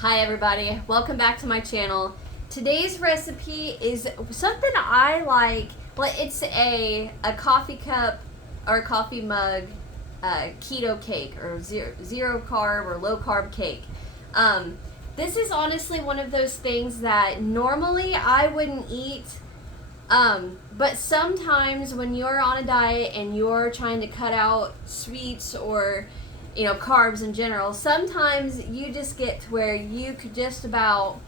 Hi everybody, welcome back to my channel. Today's recipe is something I like. Well, it's a coffee cup or a coffee mug keto cake or zero carb or low carb cake. This is honestly one of those things that normally I wouldn't eat, but sometimes when you're on a diet and you're trying to cut out sweets or carbs in general, sometimes you just get to where you could just about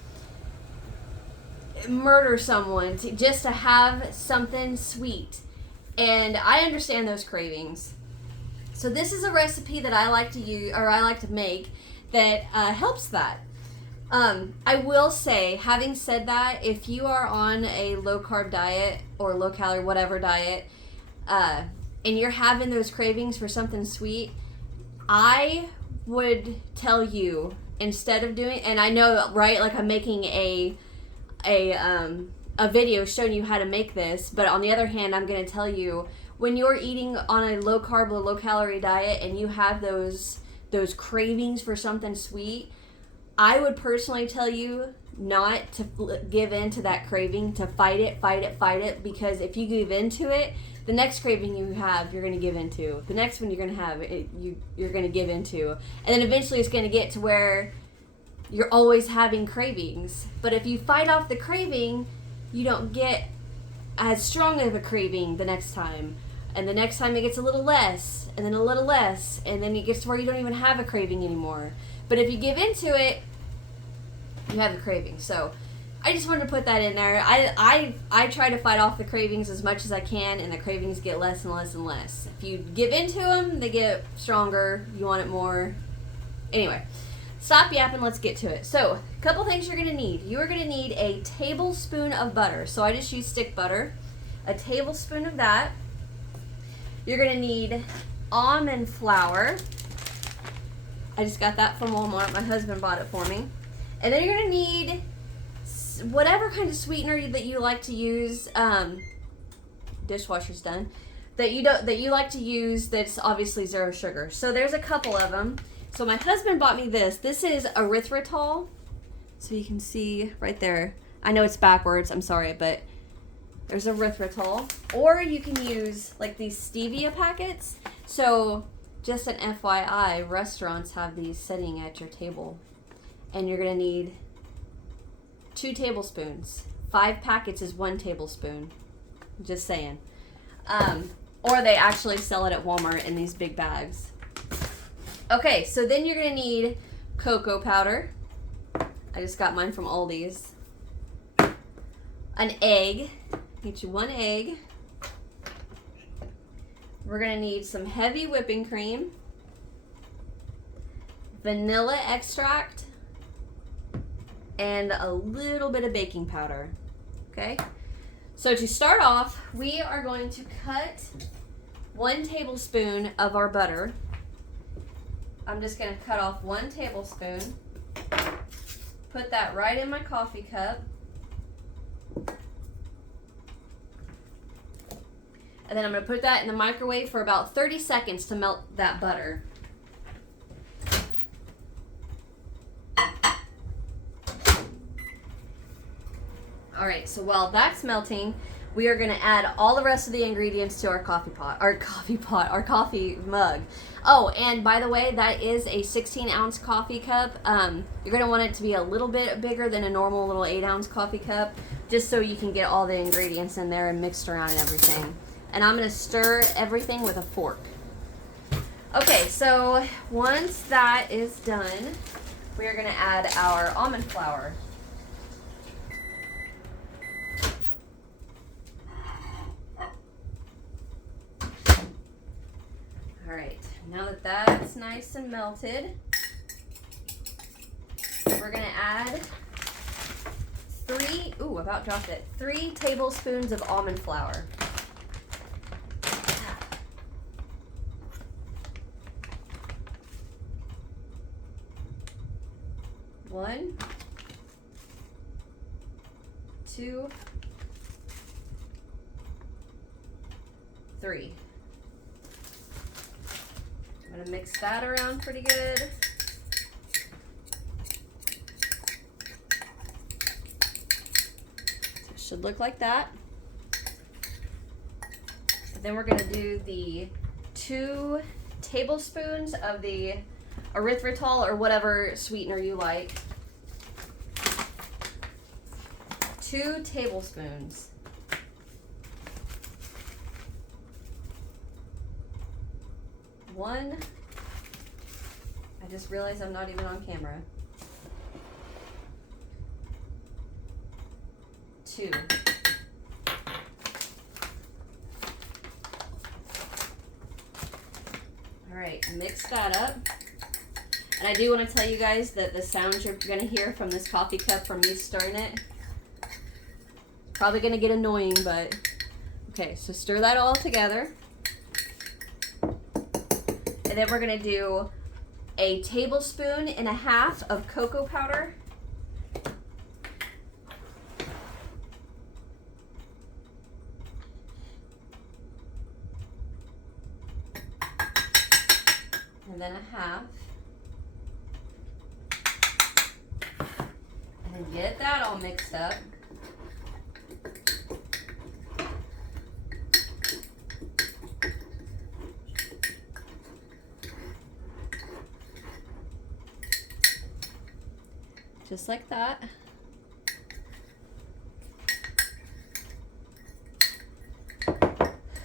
murder someone just to have something sweet. And I understand those cravings. So this is a recipe that I like to use, or I like to make, that helps that. I will say, having said that, if you are on a low carb diet or low calorie, whatever diet, and you're having those cravings for something sweet, I would tell you, instead of doing, and I know, right, like I'm making a video showing you how to make this, but on the other hand, I'm going to tell you, when you're eating on a low carb or low calorie diet and you have those cravings for something sweet, I would personally tell you not to give in to that craving, to fight it, because if you give into it, the next craving you have, you're going to give into. The next one you're going to have, you're going to give into. And then eventually it's going to get to where you're always having cravings. But if you fight off the craving, you don't get as strong of a craving the next time. And the next time it gets a little less, and then a little less, and then it gets to where you don't even have a craving anymore. But if you give into it, you have the craving. So I just wanted to put that in there. I try to fight off the cravings as much as I can, and the cravings get less and less and less. If you give into them, they get stronger. You want it more. Anyway, stop yapping. Let's get to it. So, a couple things you're going to need. You are going to need a tablespoon of butter. So I just use stick butter. A tablespoon of that. You're going to need almond flour. I just got that from Walmart. My husband bought it for me. And then you're going to need whatever kind of sweetener that you like to use. Dishwasher's done. That you like to use, that's obviously zero sugar. So there's a couple of them. So my husband bought me this. This is erythritol. So you can see right there. I know it's backwards. I'm sorry, but there's erythritol. Or you can use like these stevia packets. So just an FYI, restaurants have these sitting at your table. And you're going to need 2 tablespoons. 5 packets is 1 tablespoon. Just saying. Or they actually sell it at Walmart in these big bags. Okay, so then you're going to need cocoa powder. I just got mine from Aldi's. An egg. Get you 1 egg. We're going to need some heavy whipping cream. Vanilla extract. And a little bit of baking powder. Okay? So to start off, we are going to cut 1 tablespoon of our butter. I'm just going to cut off 1 tablespoon. Put that right in my coffee cup. And then I'm going to put that in the microwave for about 30 seconds to melt that butter. Alright, so while that's melting, we are going to add all the rest of the ingredients to our coffee mug. Oh, and by the way, that is a 16-ounce coffee cup. You're going to want it to be a little bit bigger than a normal little 8-ounce coffee cup, just so you can get all the ingredients in there and mixed around and everything. And I'm going to stir everything with a fork. Okay, so once that is done, we are going to add our almond flour. Alright, now that that's nice and melted, we're going to add 3 tablespoons of almond flour. One, 2, 3. I'm going to mix that around pretty good. Should look like that. And then we're gonna do the 2 tablespoons of the erythritol or whatever sweetener you like. 2 tablespoons. One. I just realized I'm not even on camera. 2. All right, mix that up. And I do want to tell you guys that the sounds you're going to hear from this coffee cup from me stirring it, probably going to get annoying, but okay, so stir that all together. And then we're going to do a 1.5 tablespoons of cocoa powder. And then 1/2. And then get that all mixed up. Just like that.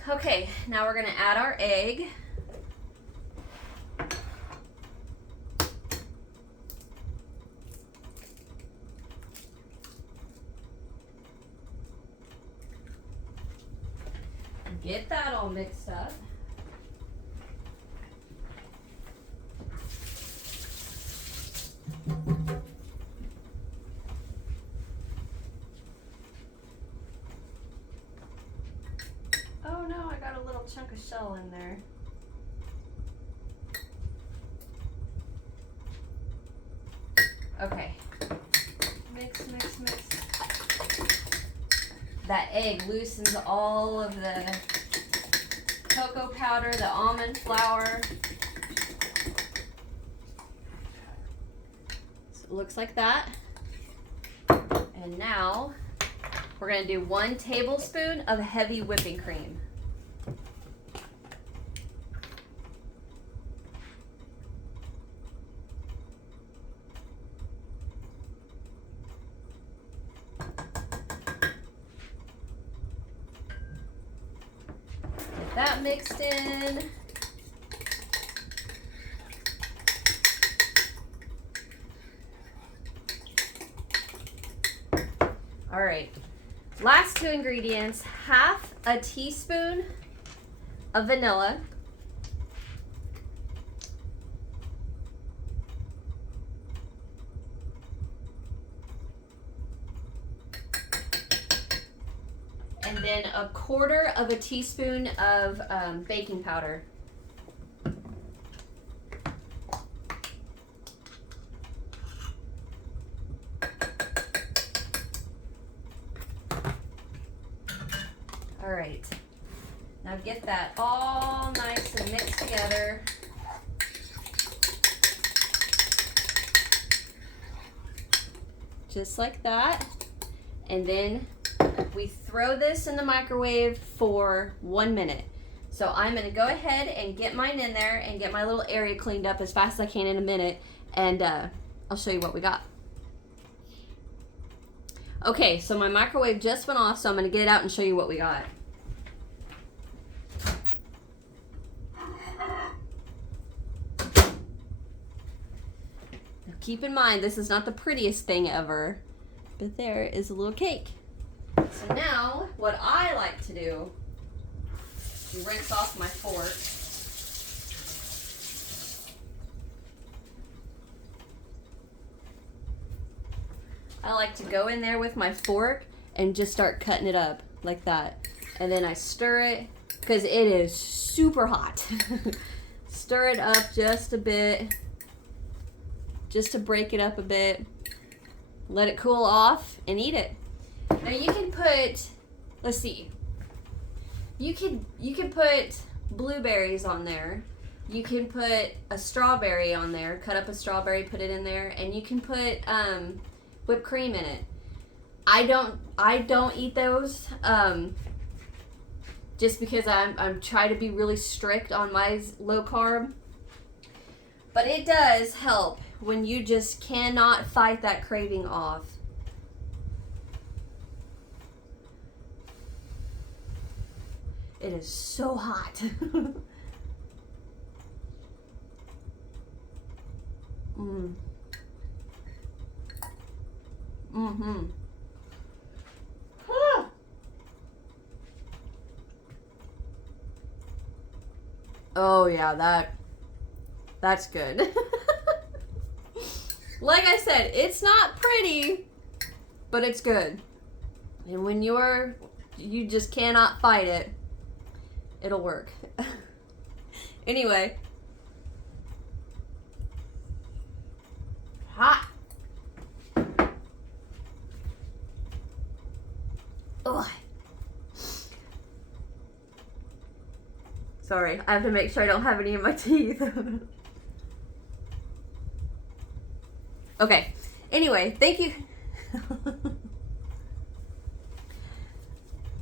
Okay, now we're going to add our egg. Get that all mixed up. Oh no, I got a little chunk of shell in there. Okay. Mix, mix, mix. That egg loosens all of the cocoa powder, the almond flour. So it looks like that. And now we're going to do 1 tablespoon of heavy whipping cream. That mixed in. All right, last 2 ingredients, 1/2 teaspoon of vanilla. And then 1/4 teaspoon of baking powder. All right, now get that all nice and mixed together. Just like that. And then we throw this in the microwave for 1 minute. So I'm gonna go ahead and get mine in there and get my little area cleaned up as fast as I can in a minute, and I'll show you what we got. Okay, so my microwave just went off, so I'm gonna get it out and show you what we got. Now keep in mind, this is not the prettiest thing ever, but there is a little cake. So now, what I like to do, rinse off my fork. I like to go in there with my fork and just start cutting it up like that. And then I stir it, because it is super hot. Stir it up just a bit, just to break it up a bit. Let it cool off and eat it. Now you can put, let's see, you can put blueberries on there. You can put a strawberry on there, cut up a strawberry, put it in there, and you can put whipped cream in it. I don't eat those. Just because I'm trying to be really strict on my low carb. But it does help when you just cannot fight that craving off. It is so hot. Mm-hmm. Oh yeah, that's good. Like I said, it's not pretty, but it's good. And when you just cannot fight it, it'll work. Anyway. Hot. Ugh. Sorry, I have to make sure I don't have any in my teeth. Okay. Anyway, thank you.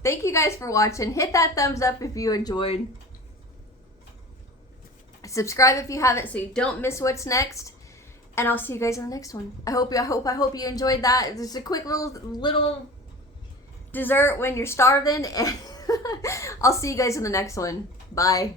Thank you guys for watching. Hit that thumbs up if you enjoyed. Subscribe if you haven't so you don't miss what's next. And I'll see you guys in the next one. I hope you enjoyed that. It's just a quick little dessert when you're starving. And I'll see you guys in the next one. Bye.